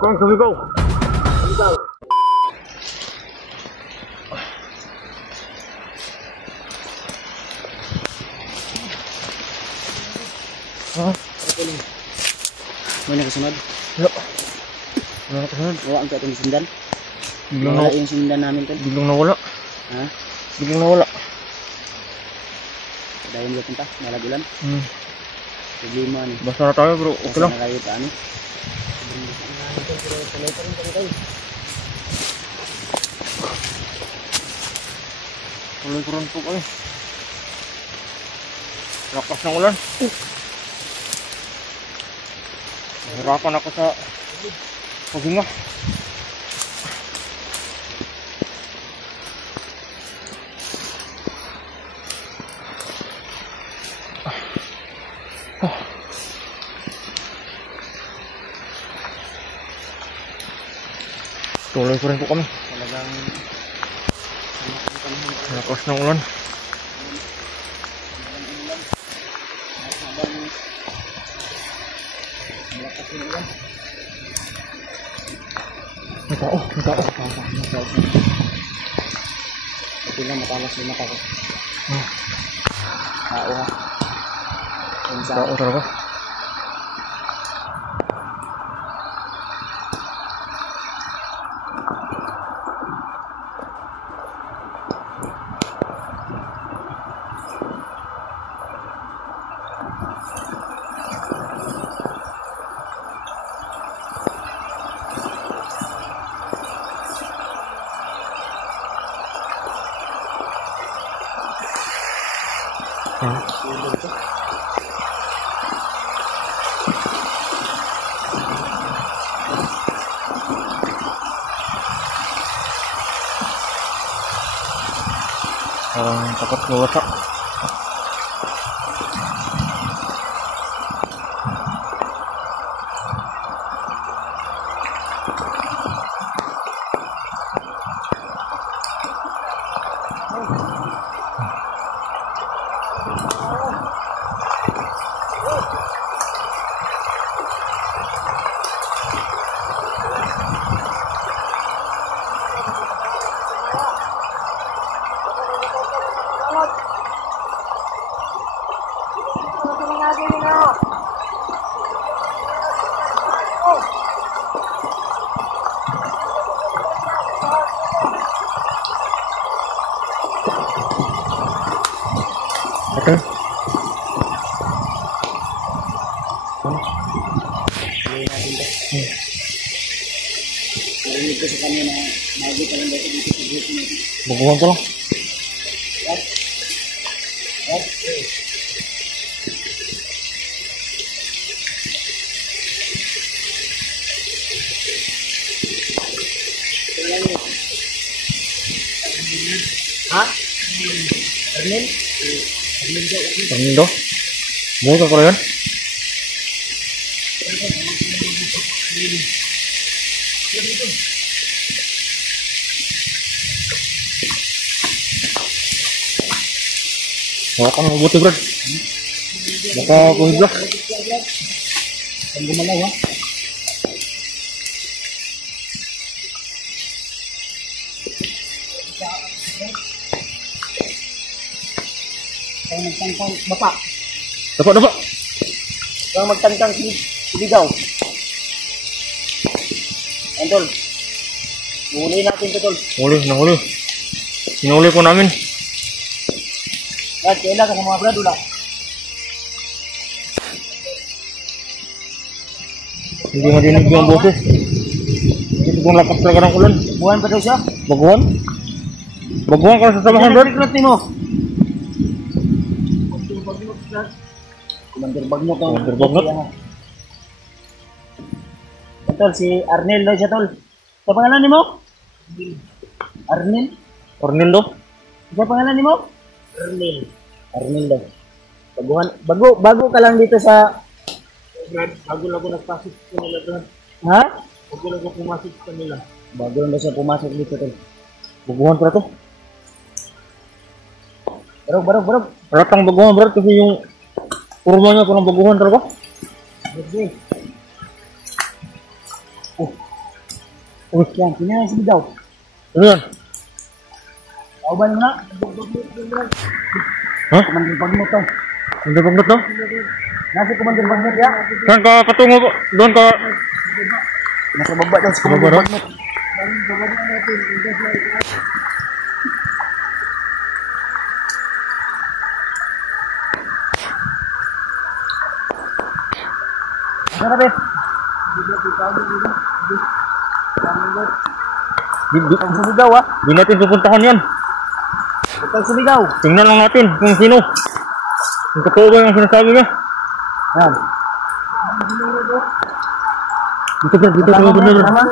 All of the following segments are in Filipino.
kang sumigaw. Sumigaw. Ha? May nakasunod? Yo. May nakasunod? Oo, ang katong sundan. Biglang Nawala yung sundan namin tol. Biglang nawala. Ha? Biglang nawala. Dayon mo punta, malagulan. Problema ni. Basta na tayo bro, okay lang. Nalayo ta ani. Tuloy-tuloy po kami. Lakas ng ulan. Hirapan ako sa paghinga. Tuloy ko rin po kami. Talagang Lakas ng ulan. May tao, may tao. ito lang matalas yung mata ko. Tao ha. Tao talaga. Takot mawasak. Okay. Narinig ko sa kanya na bago pa lang dito sa group niya. Bubuhan ko lang. Ha? Arnel? Panindo? Buhay ka ko rin? Wala kang mabuti bro. Baka kuhigla. Ang gumalaw ha? Kaya magtangkang bapa. Dapat. Kaya magtangkang siligaw. Antol. Huli natin ito tol. Nahuli. Hinuli ko namin. Brad, kailan ka sa mga brad, wala. Hindi madinig yung boses. Ito pong lakas talaga ng ulan. Buwan pa daw siya? Baguhan? Baguhan ka sa samahan bro? Reklat mo. Commander Bagnot. Commander Bagnot. Tol, si Arnel daw siya tol. Sa pangalan ni mo? Arnel? Ornildo? Sa pangalan ni mo? Arnel daw. Bago ka lang dito sa... Brad, bago lang ako nagpasok sa nila Brad. Ha? Bago lang ako pumasok sa nila. Bago lang daw siya pumasok dito tol. Baguhan pala to. Barog. Ratang baguhan Brad kasi yung kurma niya parang baguhan talaga. Okay. Uy, Yan, kanya sumigaw. ano yan? Kauban mo na. Ha? Kumandir Bagnot to. Hindi bang to? Nasa Kumandir Bagnot ya. Saan ka patungo po? Doon ka? Nasa baba daw sa Baba Kumandir raw? Bagnot. Ano na, Bet? Huwag sumigaw, ha? Di natin pupuntahan yan. Huwag sumigaw. Tingnan lang natin kung sino. Kung totoo ba yung sinasabi niya. Yan. Dito bro, dito bro, dito bro. Tama?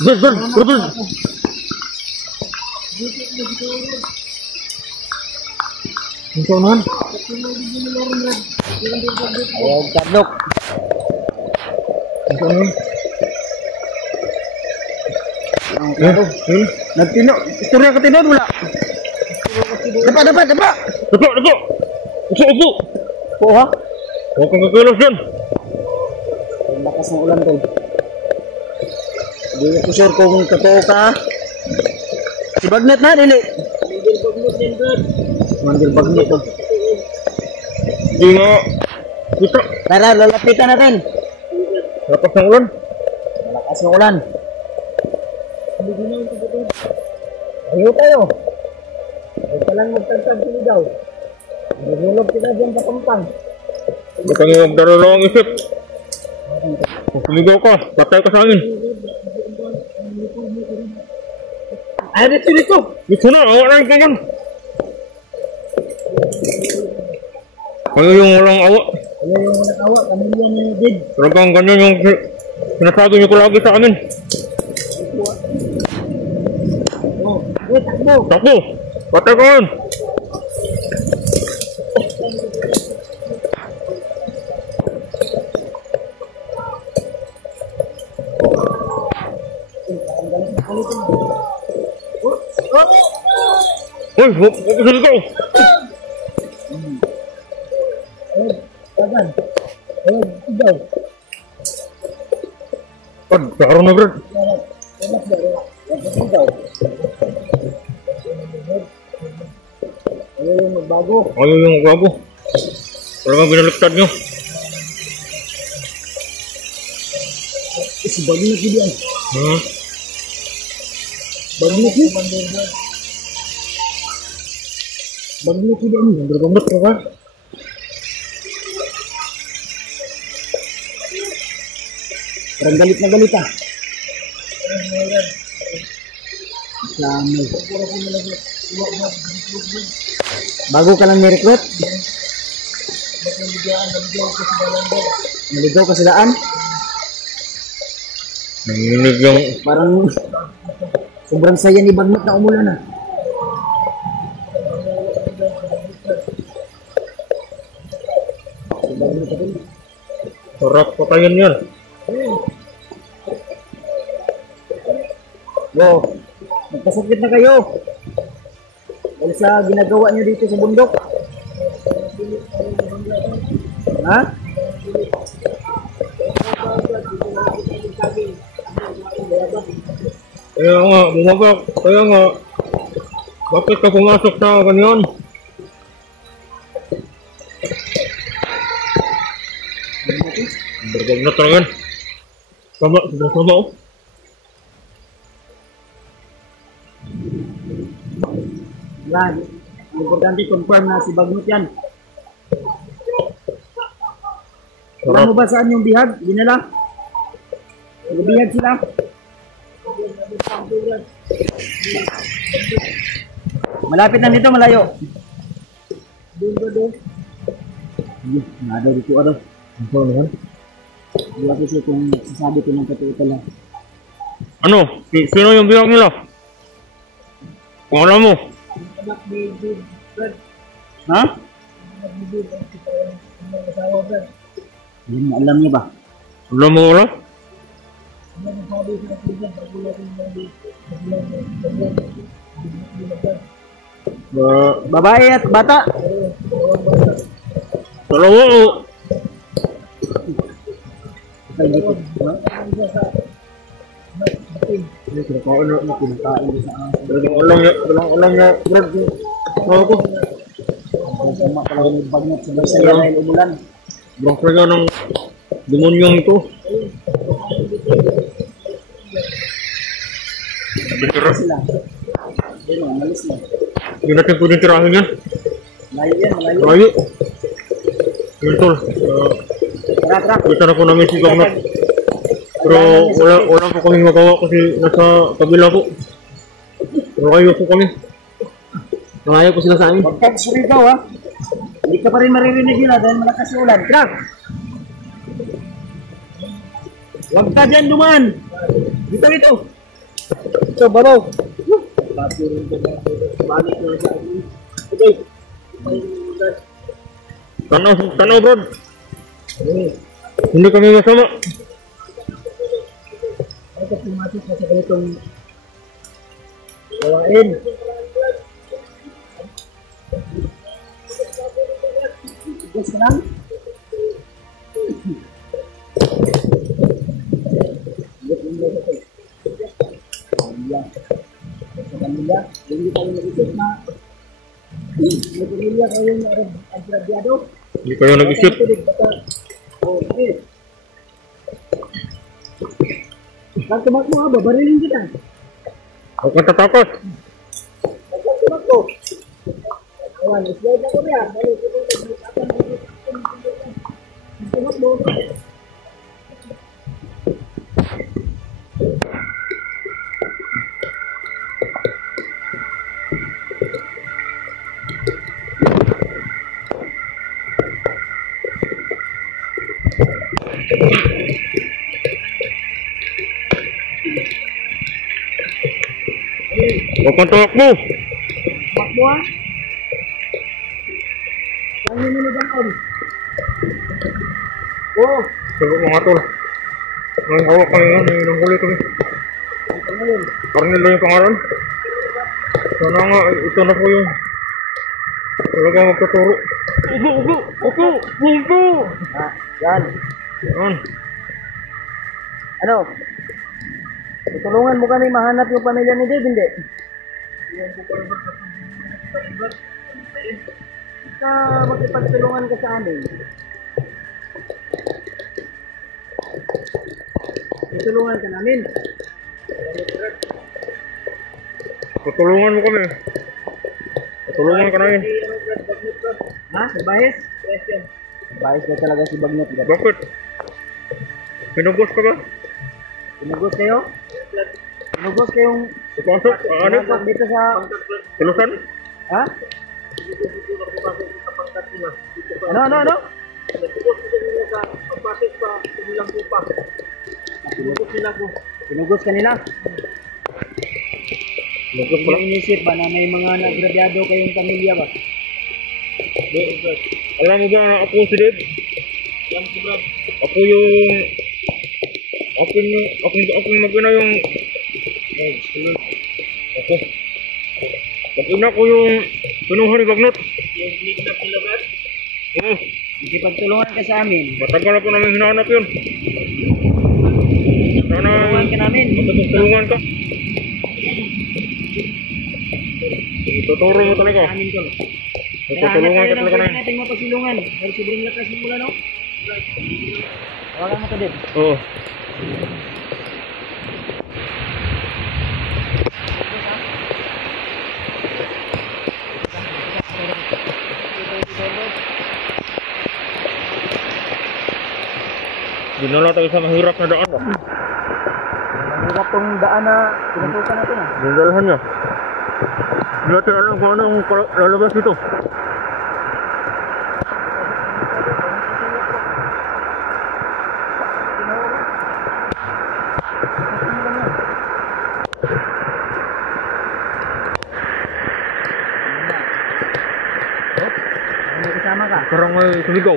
Bro, bro, bro. Ito naman. Ayan, Carlok. Ito naman. Nagtino. Istorya ka tinon, wala. Dapat. Dito, dito. Upo. Oo, ha? Huwag kang kakilos yan. Ang lakas ng ulan, tol. Hindi ko sure kung totoo ka, ha? Si Bagnet na, dili. Mandir Bagnet, tol. Hindi nga. Dito. Tara, lalapitan natin. Lapas ng ulan. Malakas ng ulan. Ayaw tayo. Huwag ka lang magtagtag sinigaw. Nahulog kita dyan sa pampang. Ba't ang iyong daralawang isip? Kung sumigaw ka, patay ka sa akin. Ay, dito. Dito na, awa na ito yan. Kayo yung walang awa. Ayaw yung nakawa, kamilya ni Did. Talagang ganyan yung sinasabi niyo ko lagi sa amin. Oh, takbo. Takbo! Patay ka ngayon! Uy! Huwag ka salitaw! Tagan. Ayaw, sigaw. Pad, karo na Brad. Sigaw. Ayaw yung magbago. Ayaw yung magbago. Talagang binaliktad nyo. Si Bagnet yun yan. Hmm? Bagnet yun. Bagnet yun yan. Bergamot ka ka? Parang galit na galit, ah. Lami. Bago ka lang ni-recruit? Naligaw ka sa daan? Nanginig yung... Parang sobrang saya ni Bagnet na umulan, ah. Sarap patayin yan. Wow, magkasakit na kayo. Dahil sa ginagawa nyo dito sa bundok. Ha? Kaya nga, bumabak. Kaya nga, bakit ka pumasok sa ganyan? Bergamot talaga yan. Sama, sama oh. Yan. Importante confirm na si Bagnet yan. Alam mo ba saan yung bihag? Ginala? Nagbihag sila? Malapit na dito, malayo. Doon. Nada dito ano. Ano naman? Wala kasi kung sasabi ko ng totoo lang. Ano? Sino yung biyag nila? Kung alam mo. Ha? Yan, alam niya ba? Alam mo wala? Babae at bata. Dalawa o. Ay, dito. Kinakain na, kinakain na sa akin. Walang ulam niya, Brad. Ako. Sama ka lang yung bagnat sa saya dahil umulan. Bang kaya ng demonyong ito. Bitira. Sila. Yun o, malis na. Hindi natin pwedeng tirahin yan. Layo yan, malayo. Layo. Yun tol. Tara, tara. Kita na po namin si Bagnat. Pero wala po kami magawa kasi nasa kabila po. Pero kayo po kami. Nangayaw po sila sa amin. Huwag kang sumigaw ha. Hindi ka pa rin maririnig yun ha dahil malakas yung ulan. Tara! Huwag ka dyan duman! Dito, dito! Ito, baraw! Balik na sa akin. Okay. Tanaw Brad. Hindi kami masama. Ay, kasi pumasok na sa ganitong gawain. Gusto ka lang? Sa kanila, hindi tayo nag-isip na may pamilya kayong agrabyado. Hindi kayo nag-isip. Okay. Pag tumakbo ka, babarilin kita. Huwag kang tatakot. Pag tumakbo. Awan, slide ako niya. Tumakbo. Huwag kang tumakbo. Tumakbo ha. Saan yung minigyan? Oo. Sagot mga tol. May hawak kami nga, may nanghuli kami. Ito ngayon. Cornel yung pangalan. Sana nga, ito na po yung talaga magtuturo. Ugo! Ah, yan. Yan. Ano? Tutulungan mo kami mahanap yung pamilya ni Dave, hindi? Basta magkipagtulungan ka sa amin. Tutulungan ka namin. Tutulungan mo kami. Tutulungan ka namin. Ha? Sa bahis? Bahis na talaga si Bagnat. Bakit? Pinugos ka ba? Pinugos kayo? Pinugos kayong Ipasok? Ano? pinasok dito sa... Tilusan? Ha? Ano? Pinugos kanila. Pinugos Hindi inisip ba na may mga nagrabyado kayong pamilya ba? Alam mo ba na ako si Dave? Ako yung... Ako mag-ina yung... Ako. Mag-ina ko yung... Pinuha ni Bagnat. Yung kidnap nila ba? Oo. Ikipagtulungan ka sa amin. Matagal na po namin hinahanap yun. Sana... Tulungan ka namin. Matutulungan ka. Tuturo mo talaga. Amin ko. Tutulungan ka talaga namin. natin mapasilungan. Pero sobrang lakas mo mula, no? Tawagan mo ka din. Oo. Dinala tayo sa mahirap na daan. Mahirap tong daan na pinasukan natin. Dinalahan niya. Hindi natin alam kung ano ang lalabas dito. May kasama ka? Sekarang may sumigaw.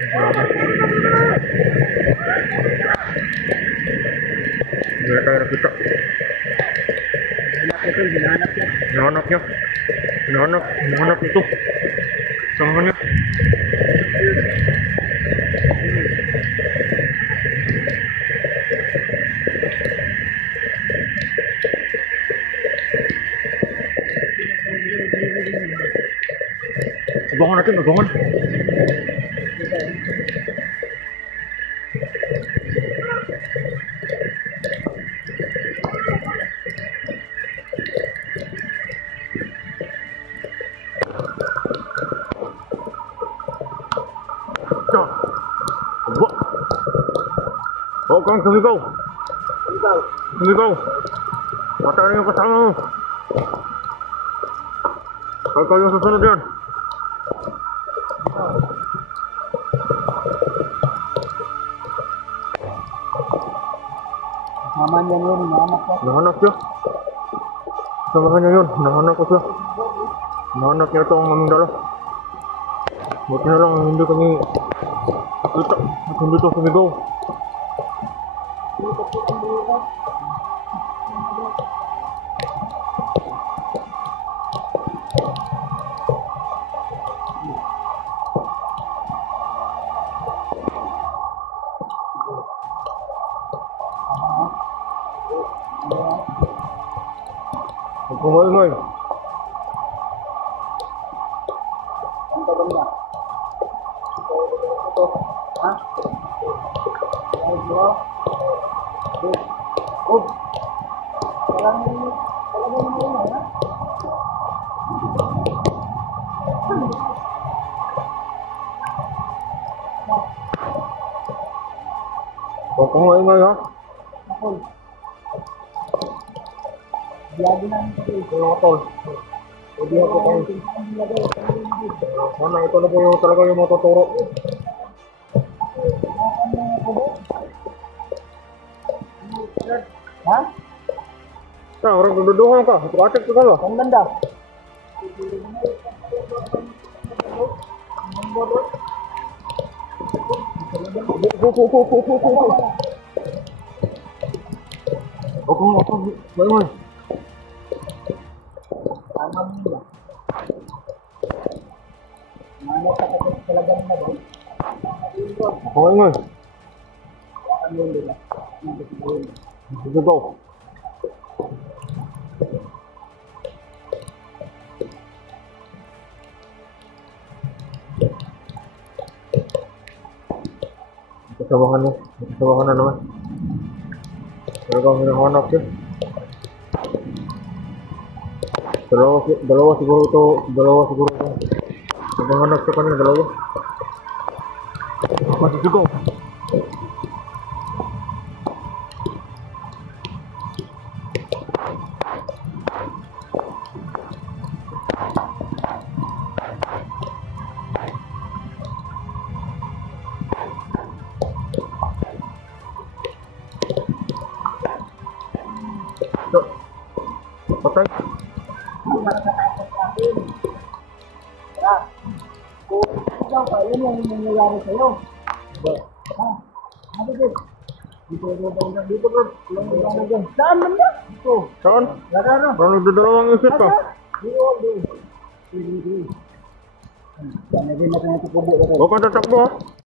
Hindi na tayo nakita. Hinahanap niya. Hinahanap niya. Hinahanap ito. Saan niya? Abangan natin, abangan. Aba. Huwag kang sumigaw. Sumigaw. Pataan yung kasama mo. Ikaw yung susunod yan. Mama niya yun, hinahanap ko. Nahanap siya. Sama niya yun. Nahanap ko siya. Nahanap niya ito ang aming dala. Buti na lang hindi kami kita at hindi ito sumigaw. Huwag kong maingay. Ang tagal na. Ito. Ha? Ay, bro. Oh. Talagang mo yun, ha? Huwag kong maingay ha. Ako. Biyago namin sa iyo. Mga tol. Hindi ako kayo. Sana ito na po yung talaga yung matuturo. Ha? Orang dududuhan ka. Tukatik ka ba? Saan banda? Ako. Maingay. Tama mo nila. Manap ka kasi talaga na ba? Ako maingay. Ano yun nila? Sige go. Kasabahan na naman. Talagang hinahanap siya. Dalawa siguro ito. Hinahanap siya kanina, dalawa. Masih sigaw. Patay. Kung ikaw pa, yun yung nangyayari sa'yo. Ha? Ano din? Dito bro. Saan man ba? Ito. Saan? Lagaro. Parang nagdadalawang isip ka. Dito. Yan na rin natin ito kubo. Huwag kang tatakbo ha.